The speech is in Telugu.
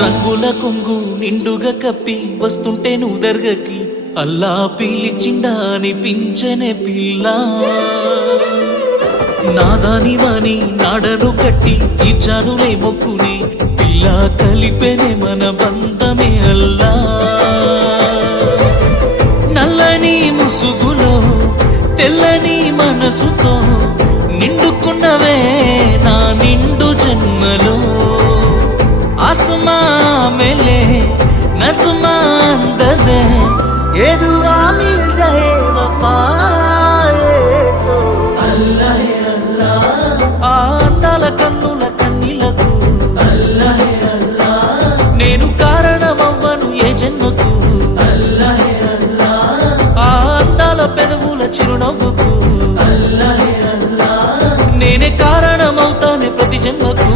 రంగుల కొంగు నిండుగా కప్పి వస్తుంటే నువ్వు దర్గకి అల్లా పిలిచిండా అనిపించనే పిల్ల నాదాని వాణి నాడను కట్టి తీర్చానులే మొక్కుని పిల్ల కలిపెనే మన బంధమే అల్లా నల్లని ముసుగులో తెల్లని మనసుతో నిండుకున్నవే నా నిండు జన్మలో आसमां मिले नस्मा अंदर ये दुआ मिल जाए वफा तो अल्लाह अल्लाह अंदाల కన్నుల కన్నీలకు अल्लाह अल्लाह నేను కారణమవ్వను ఏ జన్మకు अल्लाह अल्लाह అందాల పెదవుల చిరునవ్వుకు अल्लाह अल्लाह నేనే కారణమవుతానే ప్రతి జన్మకు